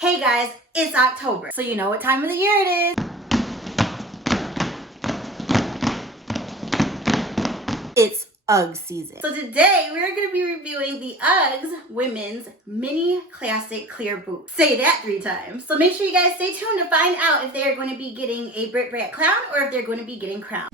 Hey guys, it's October, so you know what time of the year it is. It's UGG season. So today we're going to be reviewing the UGGs Women's Mini Classic Clear Boot. Say that 3 times. So make sure you guys stay tuned to find out if they're going to be getting a Brit Brat Clown or if they're going to be getting crowned.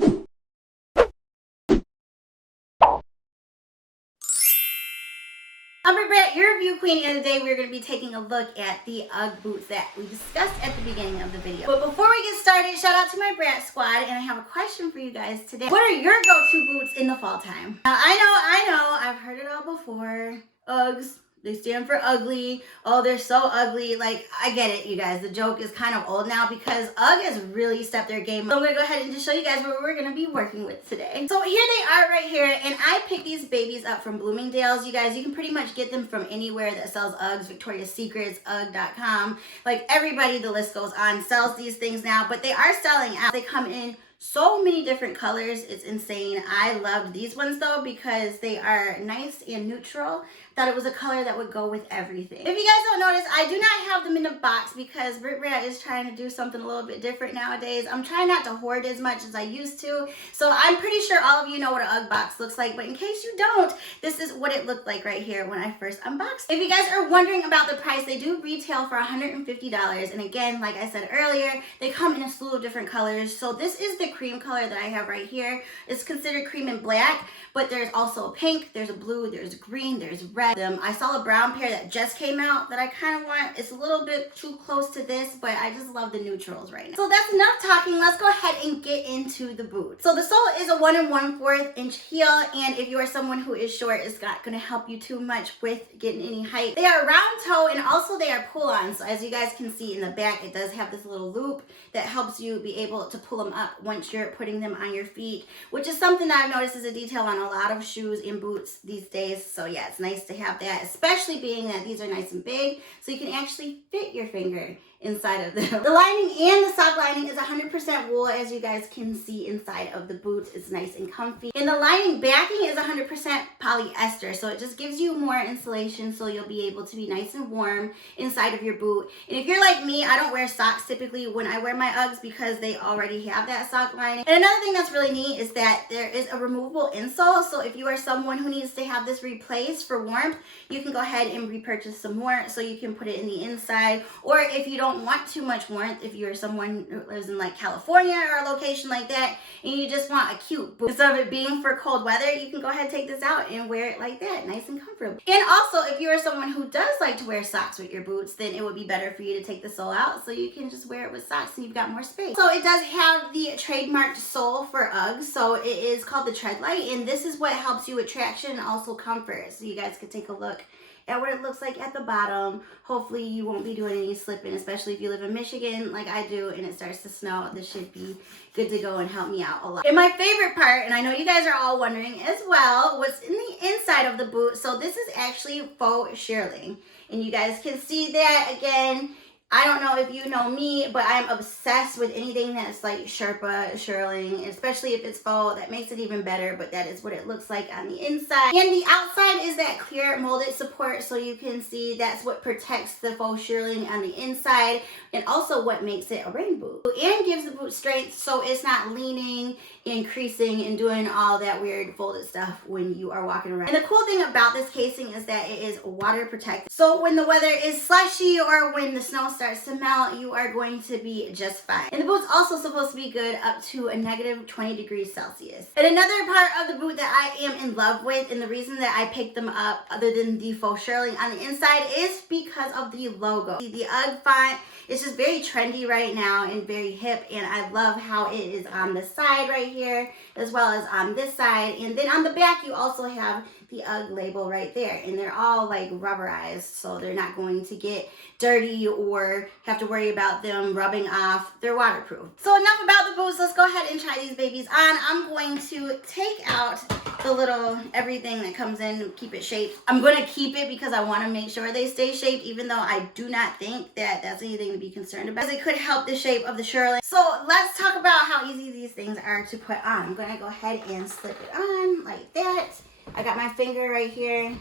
I'm Brit Brat, your review queen, and today we're going to be taking a look at the UGG boots that we discussed at the beginning of the video. But before we get started, shout out to my Brat squad, and I have a question for you guys today. What are your go-to boots in the fall time? Now, I know, I've heard it all before. UGGs, they stand for ugly. Oh, they're so ugly. Like, I get it, you guys. The joke is kind of old now because UGG has really stepped their game up. So I'm going to go ahead and just show you guys what we're going to be working with today. So here they are right here, and I picked these babies up from Bloomingdale's. You guys, you can pretty much get them from anywhere that sells UGGs, Victoria's Secrets, UGG.com. Like, everybody, the list goes on, sells these things now, but they are selling out. They come in so many different colors. It's insane. I loved these ones though because they are nice and neutral. Thought it was a color that would go with everything. If you guys don't notice, I do not have them in a box because BritBrat is trying to do something a little bit different nowadays. I'm trying not to hoard as much as I used to. So I'm pretty sure all of you know what an UGG box looks like, but in case you don't, this is what it looked like right here when I first unboxed. If you guys are wondering about the price, they do retail for $150. And again, like I said earlier, they come in a slew of different colors. So this is the cream color that I have right here. It's considered cream and black, but there's also a pink, there's a blue, there's green, there's red. I saw a brown pair that just came out that I kind of want. It's a little bit too close to this, but I just love the neutrals right now. So that's enough talking. Let's go ahead and get into the boot. So the sole is a 1 1/4 inch heel, and if you are someone who is short, it's not going to help you too much with getting any height. They are round toe, and also they are pull-on. So as you guys can see in the back, it does have this little loop that helps you be able to pull them up once you're putting them on your feet, which is something that I've noticed is a detail on a lot of shoes and boots these days. So yeah, it's nice to have that, especially being that these are nice and big, so you can actually fit your finger inside of them. The lining and the sock lining is 100% wool, as you guys can see inside of the boots. It's nice and comfy. And the lining backing is 100% polyester, so it just gives you more insulation, so you'll be able to be nice and warm inside of your boot. And if you're like me, I don't wear socks typically when I wear my UGGs because they already have that sock lining. And another thing that's really neat is that there is a removable insole, so if you are someone who needs to have this replaced for warmth, you can go ahead and repurchase some more, so you can put it in the inside. Or if you don't want too much warmth, if you're someone who lives in like California or a location like that, and you just want a cute boot, instead of it being for cold weather, you can go ahead and take this out and wear it like that, nice and comfortable. And also, if you are someone who does like to wear socks with your boots, then it would be better for you to take the sole out, so you can just wear it with socks and you've got more space. So it does have the trademarked sole for UGG, so it is called the Tread Light, and this is what helps you with traction and also comfort. So you guys could take a look at what it looks like at the bottom. Hopefully you won't be doing any slipping, especially if you live in Michigan like I do and it starts to snow. This should be good to go and help me out a lot. And my favorite part, and I know you guys are all wondering as well, what's in the inside of the boot. So this is actually faux shearling, and you guys can see that again. I don't know if you know me, but I'm obsessed with anything that's like Sherpa, shearling, especially if it's faux. That makes it even better, but that is what it looks like on the inside. And the outside is that clear molded support, so you can see that's what protects the faux shearling on the inside, and also what makes it a rain boot. And gives the boot strength, so it's not leaning, increasing, and doing all that weird folded stuff when you are walking around. And the cool thing about this casing is that it is water protected. So when the weather is slushy or when the snow starts to melt, you are going to be just fine. And the boot's also supposed to be good up to a -20 degrees Celsius. And another part of the boot that I am in love with, and the reason that I picked them up other than the faux shearling on the inside, is because of the logo. The UGG font is just very trendy right now and very hip, and I love how it is on the side right here as well as on this side. And then on the back you also have the UGG label right there, and they're all like rubberized, so they're not going to get dirty or have to worry about them rubbing off. They're waterproof. So enough about the boots. Let's go ahead and try these babies on. I'm going to take out the little everything that comes in, keep it shaped. I'm going to keep it because I want to make sure they stay shaped, even though I do not think that that's anything to be concerned about, because it could help the shape of the shearling. So let's talk about how easy these things are to put on. I'm going to go ahead and slip it on like that. I got my finger right here,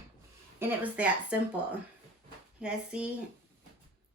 and it was that simple. You guys see?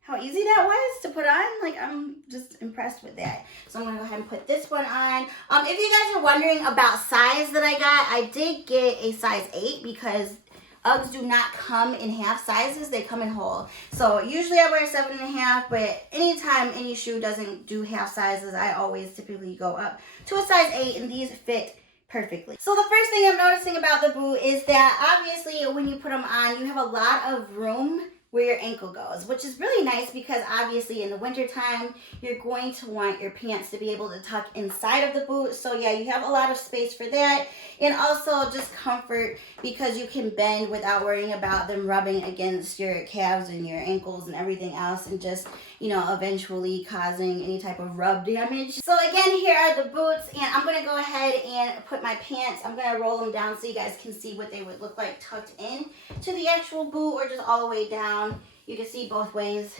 how easy that was to put on. Like, I'm just impressed with that. So I'm gonna go ahead and put this one on. If you guys are wondering about size that I got, I did get a size 8 because Uggs do not come in half sizes, they come in whole. So usually I wear 7.5, but anytime any shoe doesn't do half sizes, I always typically go up to a size 8, and these fit perfectly. So the first thing I'm noticing about the boot is that obviously when you put them on, you have a lot of room where your ankle goes, which is really nice because obviously in the winter time you're going to want your pants to be able to tuck inside of the boot. So yeah, you have a lot of space for that, and also just comfort because you can bend without worrying about them rubbing against your calves and your ankles and everything else, and just, you know, eventually causing any type of rub damage. So again, here are the boots, and I'm gonna go ahead and put my pants, I'm gonna roll them down so you guys can see what they would look like tucked in to the actual boot or just all the way down. You can see both ways.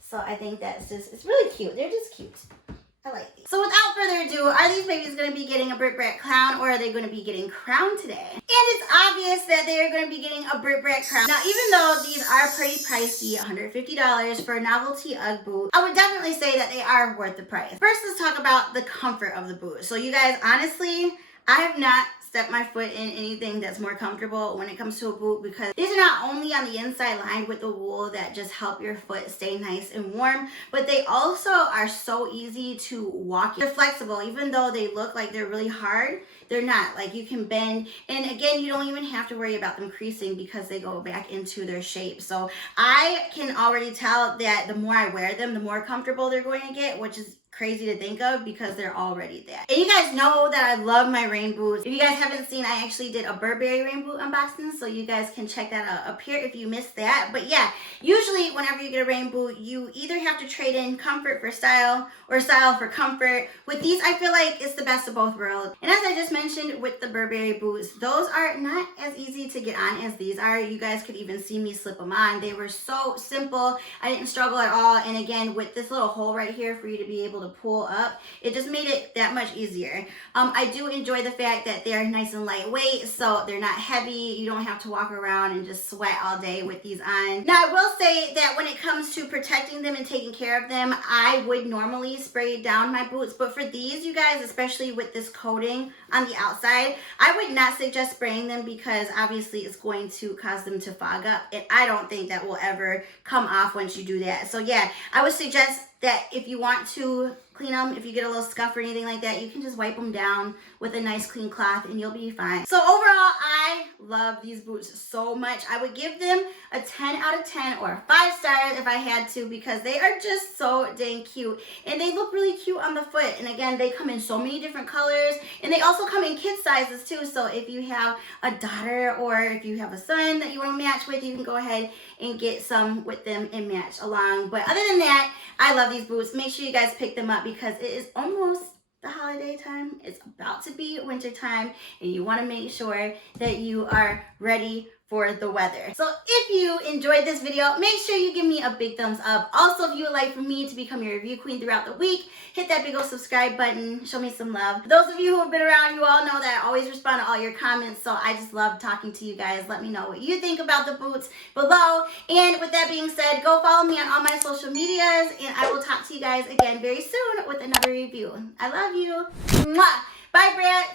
So I think that's just, it's really cute. They're just cute. I like these. So without further ado, are these babies going to be getting a Brit Brat Clown, or are they going to be getting crowned today? And it's obvious that they are going to be getting a Brit Brat Clown. Now, even though these are pretty pricey, $150 for a novelty Ugg boot, I would definitely say that they are worth the price. First, let's talk about the comfort of the boot. So you guys, honestly, I have not stepped my foot in anything that's more comfortable when it comes to a boot, because these are not only on the inside lined with the wool that just help your foot stay nice and warm, but they also are so easy to walk in. They're flexible. Even though they look like they're really hard, they're not. Like, you can bend, and again, you don't even have to worry about them creasing because they go back into their shape. So I can already tell that the more I wear them, the more comfortable they're going to get, which is crazy to think of because they're already that. And you guys know that I love my rain boots. If you guys haven't seen, I actually did a Burberry rain boot unboxing, so you guys can check that out up here if you missed that. But yeah, usually whenever you get a rain boot, you either have to trade in comfort for style or style for comfort. With these, I feel like it's the best of both worlds. And as I just mentioned with the Burberry boots, those are not as easy to get on as these are. You guys could even see me slip them on. They were so simple. I didn't struggle at all. And again, with this little hole right here for you to be able to pull up, it just made it that much easier. I do enjoy the fact that they're nice and lightweight, so they're not heavy. You don't have to walk around and just sweat all day with these on. Now, I will say that when it comes to protecting them and taking care of them, I would normally spray down my boots, but for these, you guys, especially with this coating on the outside, I would not suggest spraying them because obviously it's going to cause them to fog up, and I don't think that will ever come off once you do that. So yeah, I would suggest that if you want to clean them, if you get a little scuff or anything like that, you can just wipe them down with a nice clean cloth and you'll be fine. So overall, I love these boots so much. I would give them a 10 out of 10 or 5 stars if I had to, because they are just so dang cute and they look really cute on the foot. And again, they come in so many different colors, and they also come in kid sizes too. So if you have a daughter or if you have a son that you want to match with, you can go ahead and get some with them and match along. But other than that, I love these boots. Make sure you guys pick them up because it is almost the holiday time. It's about to be winter time, and you want to make sure that you are ready for the weather. So if you enjoyed this video, make sure you give me a big thumbs up. Also, if you would like for me to become your review queen throughout the week, hit that big old subscribe button. Show me some love. For those of you who have been around, you all know that I always respond to all your comments, so I just love talking to you guys. Let me know what you think about the boots below. And with that being said, go follow me on all my social medias, and I will talk to you guys again very soon with another review. I love you. Mwah. Bye, Brat.